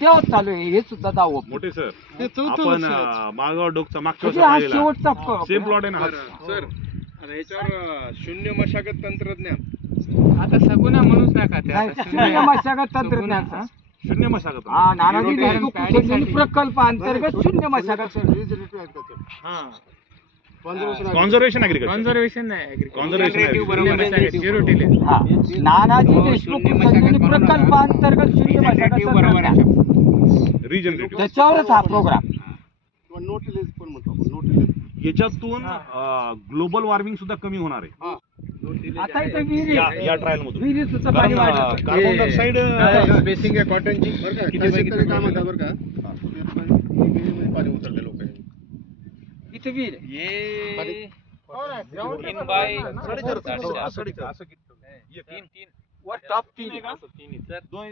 तेव्हाच चालू आहे, हे सुद्धा दाव मोठे सर ते चौथं आपण वर्ष आहे. माळगाव डोकचा मागच्या म्हणजे हा वर्षी शेवटचा सेम प्लॉट आहे ना हा? सर आता ह्याच्यावर शून्य मशागत तंत्रज्ञान आता सगुना म्हणूच नका ते नाही, आता शून्य मशागत तंत्रज्ञान सगुना, शून्य मशागत हा नानाजी Zero देशमुख time कुशल साठी. प्रकल्प अंतर्गत शून्य मशागत कॉन्झर्वेशन ऍग्रिकल्चर कॉन्झर्वेशन नाही Conservation बरोबर झिरो टिलेज हा नानाजी हो, देशमुख शून्य कुशल मशागत प्रकल्प अंतर्गत शून्य मशागत बरोबर आहे तंत्रज्ञान रिजनरेटिव्ह त्याच्यावरच हा प्रोग्राम. नोटिलेज पण म्हणतो आपण नोटिलेज याच्यातून ग्लोबल वॉर्मिंग सुद्धा कमी होणार आहे आता इथे विहिरी या ट्रायल मधून. विहिरी सुद्धा पाणी वाढलं. कार्बन डायऑक्साईड स्पेसिंग आहे कॉटनची किती शेतकरी काय म्हणतात बरं का विहिरीमध्ये पाणी उतरते लोक इथे विहीर आहे. वर टॉप 3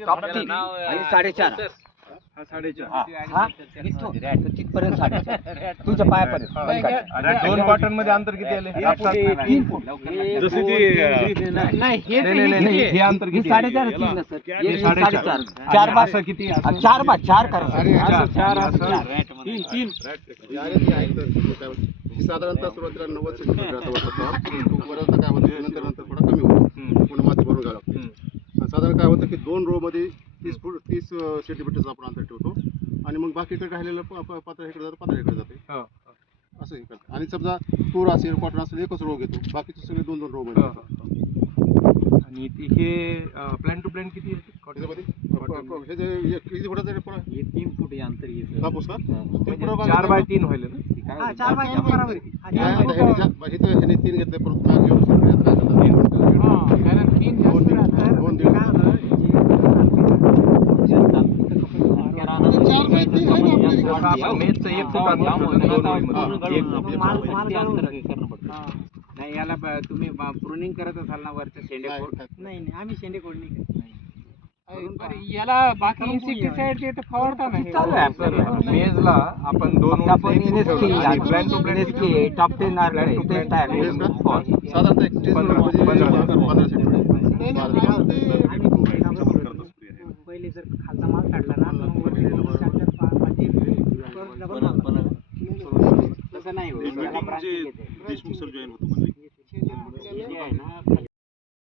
टॉप 3 आणि 4.5 हा 4.5 हा इथून तिथपर्यंत 4.5 तुझ्या पायापर्यंत दोन कॉटन मध्ये अंतर किती आले 3 फूट. जशी ती नाही हे हे अंतर किती 4.5 3 ना सर हे 4.5 4.5 4 बाय किती 4 बाय 4 करा अरे, सर. असं, चार असं. असं. 3 साधारणतः सुरुवातीला 90 सेंटीमीटर असं वाटतं बऱ्याचदा काय होतं नंतर नंतर थोडं कमी होतं पुन्हा माती भरून घ्यावं लागतं आणि साधारण काय होतं की 2 रो मध्ये 30 सेंटीमीटरचं आपण अंतर ठेवतो आणि मग बाकीकडे राहिलेलं पात्र इकडे जातं पात्र इकडे जाते असं हे करतं आणि समजा तूर असेल कॉटन असेल एकच रो घेतो बाकीचे सगळे 2-2 रो मध्ये येतात. आणि हे प्लॅन टू प्लॅन किती येते त्याच्यामध्ये हे जे किती फुटाचं आहे पुन्हा? 3 फूट हे अंतर येतं. कापूस का म्हणजे 4x3 व्हायला ना 4 बाय 3 बरोबर आहे. ह्याने 3 घेतले परत मागे येऊन शेतकऱ्याचं काय करतात? कारण 3 जास्त राहतात. 2-1.5 मेजचं 1 फूट नाही याला तुम्ही प्रुनिंग करत असाल ना वरच्या शेंडेकोड नाही नाही आम्ही शेंडेकोड नाही करत. याला बाकी इन्सेक्टिसाइड ते फवारता नाही चालू आहे आपल्याला. मेजला आपण 2 आपण plan to plan top 10 Plan to plan. तयार हेच केलं. का? साधारणतः एक 30 म्हणजे 15 सेंटीमीटर पहिले जर खालचा माल काढला ना तर मग वरती 4-4-5 तसं नाही होत. देशमुख सर जॉईन होतो